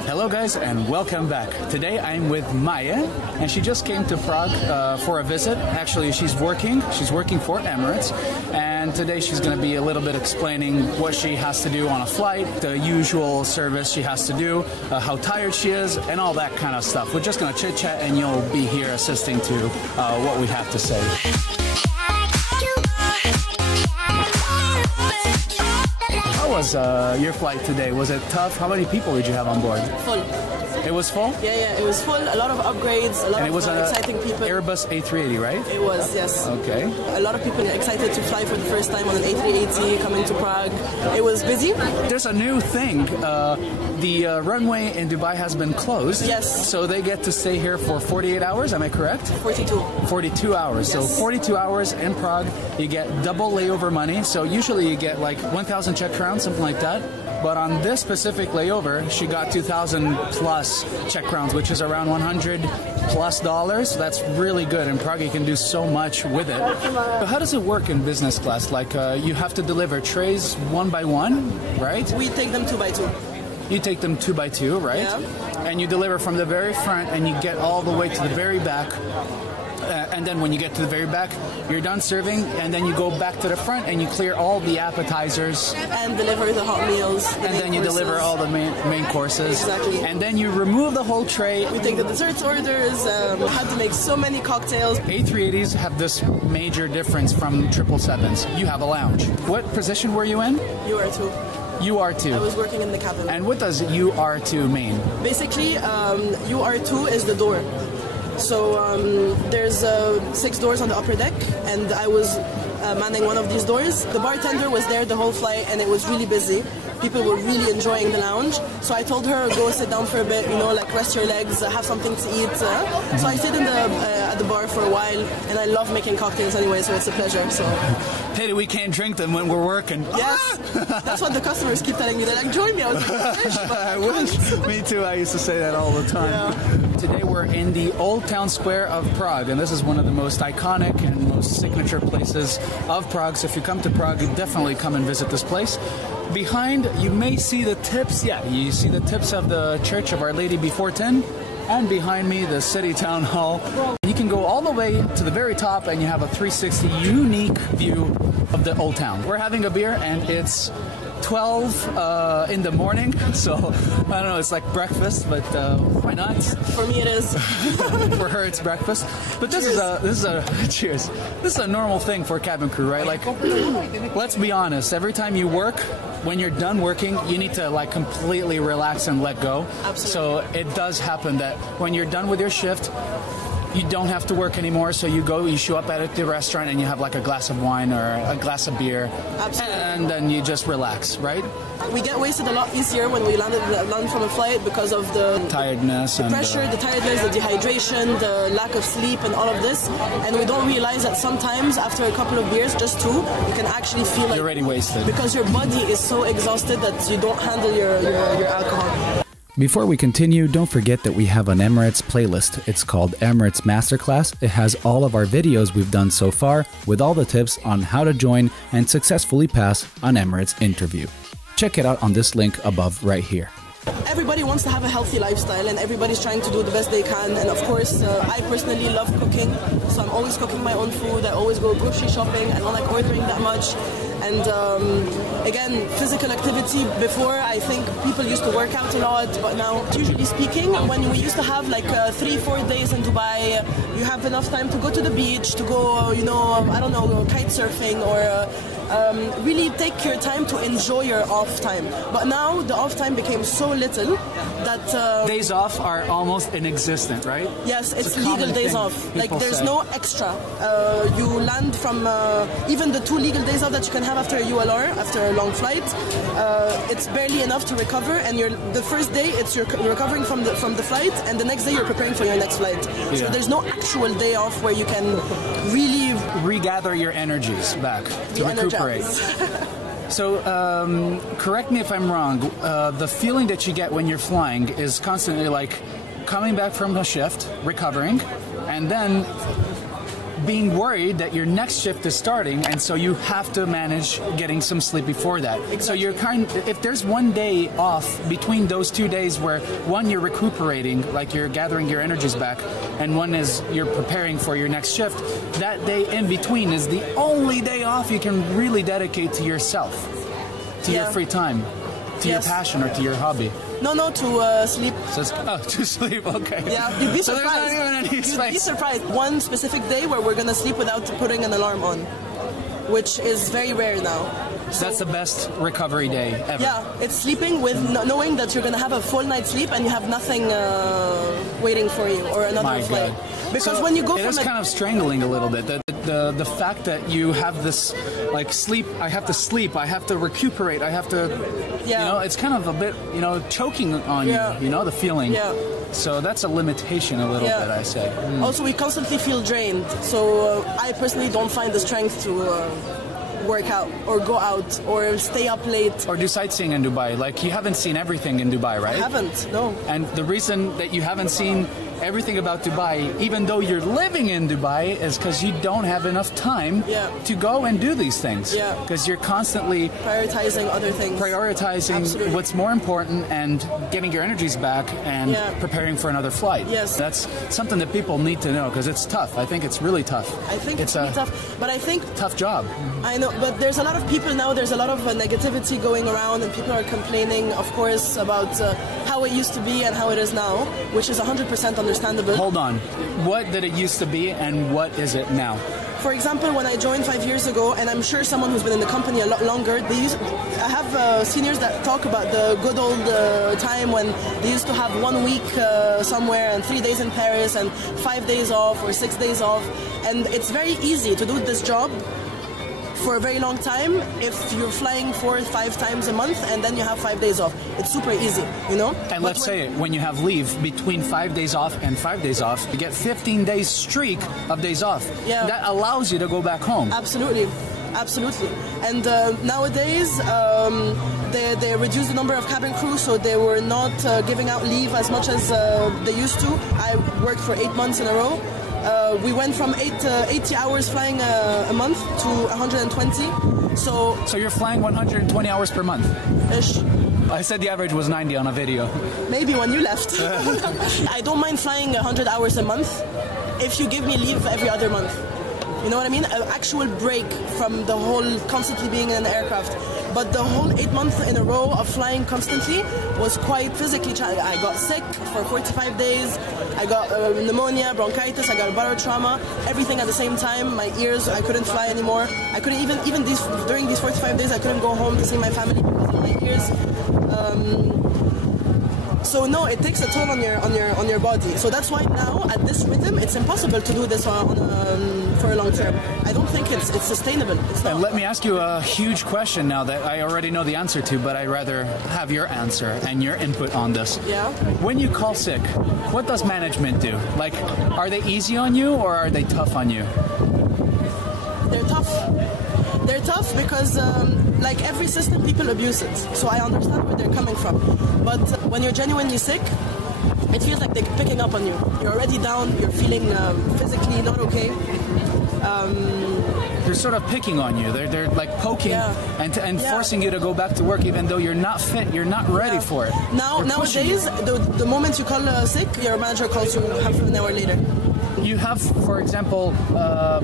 Hello guys and welcome back. Today I'm with Maye and she just came to Prague for a visit. Actually she's working for Emirates, and today she's going to be a little bit explaining what she has to do on a flight, the usual service she has to do, how tired she is, and all that kind of stuff. We're just going to chit chat and you'll be here assisting to what we have to say. How was your flight today? Was it tough? How many people did you have on board? Full. It was full? Yeah, it was full. A lot of upgrades, a lot of exciting people. Airbus A380, right? It was, yes. Okay. A lot of people excited to fly for the first time on an A380 coming to Prague. It was busy. There's a new thing. The runway in Dubai has been closed. Yes. So they get to stay here for 48 hours, am I correct? 42. 42 hours. Yes. So 42 hours in Prague, you get double layover money. So usually you get like 1,000 Czech crowns, something like that. But on this specific layover, she got 2,000 plus Czech crowns, which is around $100 plus. So that's really good. In Prague, you can do so much with it. But how does it work in business class? Like you have to deliver trays one by one, right? We take them 2 by 2. You take them 2 by 2, right? Yeah. And you deliver from the very front and you get all the way to the very back. And then when you get to the very back, you're done serving, and then you go back to the front and you clear all the appetizers. And deliver the hot meals. And then you deliver all the main courses. Exactly. And then you remove the whole tray. We take the desserts orders, had to make so many cocktails. A380s have this major difference from 777s. You have a lounge. What position were you in? UR2. UR2. I was working in the cabin. And what does UR2 mean? Basically, UR2 is the door. So there's 6 doors on the upper deck, and I was manning one of these doors. The bartender was there the whole flight, and it was really busy. People were really enjoying the lounge. So I told her, go sit down for a bit, like rest your legs, have something to eat. So I stayed at the bar for a while, and I love making cocktails anyway, so it's a pleasure. So pity we can't drink them when we're working. Yes, that's what the customers keep telling me. They're like, join me. I was like, I wish. Me too. I used to say that all the time. Yeah. Today we're in the Old Town Square of Prague, and this is one of the most iconic and most signature places of Prague. So if you come to Prague, definitely come and visit this place. Behind, you may see the tips. Yeah, you see the tips of the Church of Our Lady Before 10. And behind me, the City Town Hall. You can go all the way to the very top and you have a 360 unique view of the Old Town. We're having a beer and it's 12 in the morning, so I don't know, it's like breakfast, but why not? For me it is. For her it's breakfast. But this is a cheers. This is a normal thing for a cabin crew, right? Like, let's be honest, every time you work, when you're done working, you need to like completely relax and let go. Absolutely. So it does happen that when you're done with your shift, you don't have to work anymore, so you show up at the restaurant and you have like a glass of wine or a glass of beer. Absolutely. And then you just relax, right? We get wasted a lot easier when we land from a flight because of the tiredness, the pressure, the tiredness, the dehydration, the lack of sleep and all of this. And we don't realize that sometimes after a couple of beers, just 2, you can actually feel like you're already wasted. Because your body is so exhausted that you don't handle your alcohol. Before we continue, don't forget that we have an Emirates playlist. It's called Emirates Masterclass. It has all of our videos we've done so far with all the tips on how to join and successfully pass an Emirates interview. Check it out on this link above right here. Everybody wants to have a healthy lifestyle and everybody's trying to do the best they can, and of course I personally love cooking, so I'm always cooking my own food. I always go grocery shopping. I don't like ordering that much. And again, physical activity. Before, I think people used to work out a lot, but now, usually speaking, when we used to have like 3-4 days in Dubai, you have enough time to go to the beach, to go, I don't know, kite surfing, or really take your time to enjoy your off time. But now the off time became so little that days off are almost inexistent, right? Yes, it's legal days off. Like there's no extra. You land from even the 2 legal days off that you can have after a ULR, after a long flight. It's barely enough to recover, and the first day you're recovering from the flight, and the next day you're preparing for your next flight. Yeah. So there's no actual day off where you can really regather your energies back to recuperate. So, correct me if I'm wrong, the feeling that you get when you're flying is constantly like coming back from a shift, recovering, and then being worried that your next shift is starting, and so you have to manage getting some sleep before that. Exactly. So you're if there's one day off between those 2 days where one you're recuperating, like you're gathering your energies back, and one is you're preparing for your next shift, that day in between is the only day off you can really dedicate to yourself, to your free time, to your passion or to your hobby. No, to sleep. So to sleep, okay. Yeah, you'd be surprised. So there's not even any space. You'd be surprised. One specific day where we're going to sleep without putting an alarm on, which is very rare now. So that's the best recovery day ever. Yeah, it's sleeping with knowing that you're going to have a full night's sleep and you have nothing waiting for you or another flight. Because when you go it is kind of strangling a little bit. The fact that you have this like sleep, I have to sleep, I have to recuperate, I have to, you know, it's kind of a bit, you know, choking on you know, the feeling. Yeah. So that's a limitation a little bit, I say. Also, we constantly feel drained. So I personally don't find the strength to work out or go out or stay up late. Or do sightseeing in Dubai. Like, you haven't seen everything in Dubai, right? I haven't, no. And the reason that you haven't seen everything about Dubai, even though you're living in Dubai, is because you don't have enough time to go and do these things. Yeah. Because you're constantly prioritizing other things. Prioritizing what's more important and getting your energies back and preparing for another flight. Yes. That's something that people need to know because it's tough. I think it's really tough. I think it's really tough. But I think... Tough job. I know, but there's a lot of people now, there's a lot of negativity going around and people are complaining, of course, about how it used to be and how it is now, which is 100% understandable. Hold on. What did it used to be and what is it now? For example, when I joined 5 years ago, and I'm sure someone who's been in the company a lot longer, I have seniors that talk about the good old time when they used to have 1 week somewhere and 3 days in Paris and 5 days off or 6 days off. And it's very easy to do this job for a very long time if you're flying 4 or 5 times a month and then you have 5 days off. It's super easy, you know? And let's say when you have leave between 5 days off and 5 days off, you get 15 days streak of days off. Yeah. That allows you to go back home. Absolutely. Absolutely. And nowadays, they reduced the number of cabin crew, so they were not giving out leave as much as they used to. I worked for 8 months in a row. We went from 80 hours flying a month to 120. So you're flying 120 hours per month? Ish. I said the average was 90 on a video. Maybe when you left. I don't mind flying 100 hours a month if you give me leave every other month. You know what I mean? An actual break from the whole constantly being in an aircraft. But the whole 8 months in a row of flying constantly was quite physically challenging. I got sick for 45 days. I got pneumonia, bronchitis, I got a bladder trauma, everything at the same time. My ears, I couldn't fly anymore. I couldn't even during these 45 days, I couldn't go home to see my family because of my ears. So no, it takes a toll on your body. So that's why now at this rhythm, it's impossible to do this for a long term. I don't think it's sustainable. It's not. And let me ask you a huge question now that I already know the answer to, but I'd rather have your answer and your input on this. Yeah. When you call sick, what does management do? Like, are they easy on you or are they tough on you? They're tough. They're tough because, like every system, people abuse it. So I understand where they're coming from. But when you're genuinely sick, it feels like they're picking up on you. You're already down, you're feeling physically not okay. They're sort of picking on you. They're like poking and forcing you to go back to work even though you're not fit, you're not ready for it. Nowadays, the moment you call sick, your manager calls you half an hour later. You have, for example,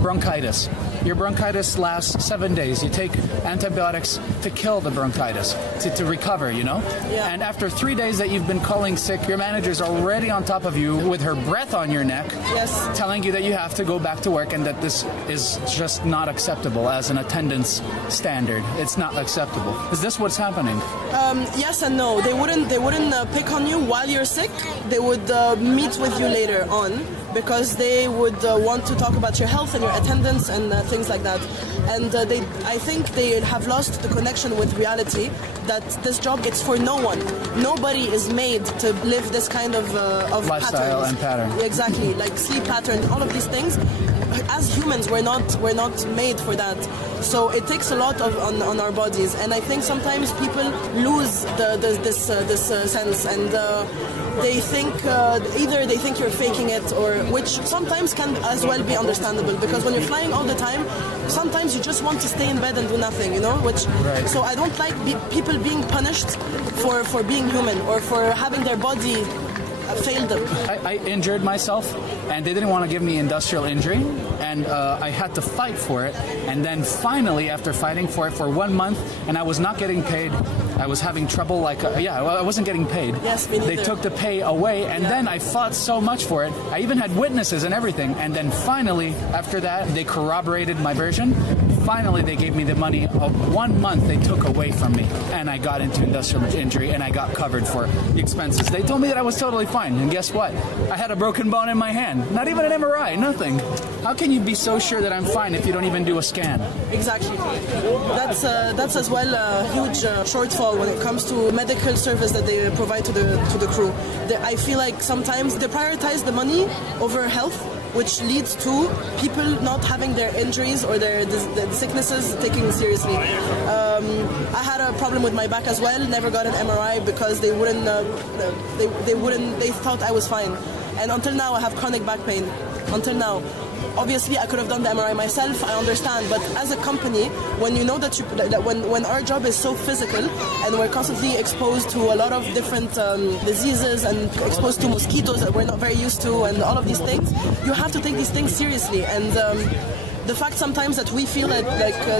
bronchitis. Your bronchitis lasts 7 days. You take antibiotics to kill the bronchitis, to recover, you know? Yeah. And after 3 days that you've been calling sick, your manager's already on top of you with her breath on your neck, telling you that you have to go back to work and that this is just not acceptable as an attendance standard. It's not acceptable. Is this what's happening? Yes and no. They wouldn't pick on you while you're sick. They would meet with you later on because they would want to talk about your health and your attendance and things like that. And I think they have lost the connection with reality that this job, it's for no one. Nobody is made to live this kind of lifestyle patterns. And pattern. Exactly, like sleep patterns, all of these things. As humans, we're not made for that. So it takes a lot on our bodies, and I think sometimes people lose this sense, and they think either they think you're faking it, or which sometimes can as well be understandable, because when you're flying all the time, sometimes you just want to stay in bed and do nothing, you know. So I don't like people being punished for being human or for having their body failed them. I injured myself, and they didn't want to give me industrial injury, and I had to fight for it. And then finally, after fighting for it for 1 month, and I was not getting paid, I was having trouble. I wasn't getting paid. Yes, me neither. They took the pay away, and then I fought so much for it. I even had witnesses and everything. And then finally, after that, they corroborated my version. Finally, they gave me the money of 1 month they took away from me, and I got into industrial injury, and I got covered for the expenses. They told me that I was totally fine, and guess what? I had a broken bone in my hand. Not even an MRI, nothing. How can you be so sure that I'm fine if you don't even do a scan? Exactly. That's as well a huge shortfall when it comes to medical service that they provide to the crew. I feel like sometimes they prioritize the money over health, which leads to people not having their injuries or their sicknesses taken seriously. I had a problem with my back as well. Never got an MRI because they thought I was fine. And until now, I have chronic back pain. Until now. Obviously, I could have done the MRI myself, I understand, but as a company, when you know that when our job is so physical and we're constantly exposed to a lot of different diseases and exposed to mosquitoes that we're not very used to and all of these things, you have to take these things seriously. And the fact sometimes that we feel that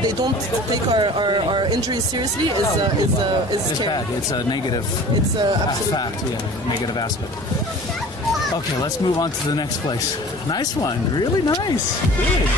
they don't take our injuries seriously is scary. Bad. It's a negative fact, negative aspect. Okay, let's move on to the next place. Nice one, really nice. Good.